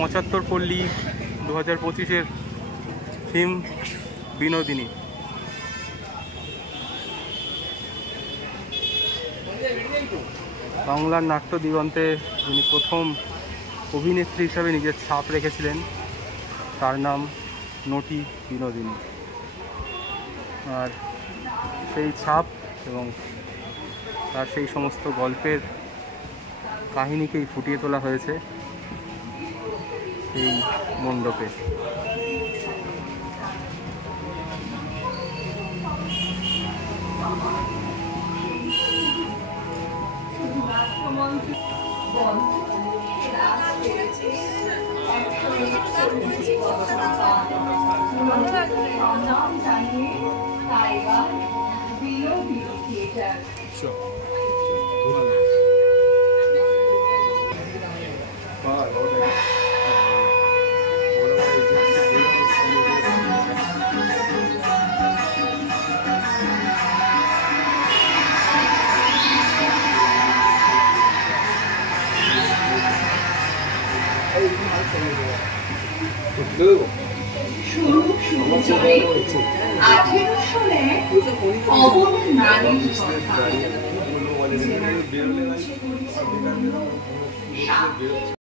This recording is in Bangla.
75 পল্লী 2025-এর থিম বিনোদিনী। বাংলার নাট্য দিগন্তে যিনি প্রথম অভিনেত্রী হিসাবে নিজের ছাপ রেখেছিলেন তার নাম নটি বিনোদিনী। আর সেই ছাপ এবং তার সেই সমস্ত গল্পের কাহিনীকেই ফুটিয়ে তোলা হয়েছে এই মণ্ডপে। শুরু করে 18 সালে অবন নারী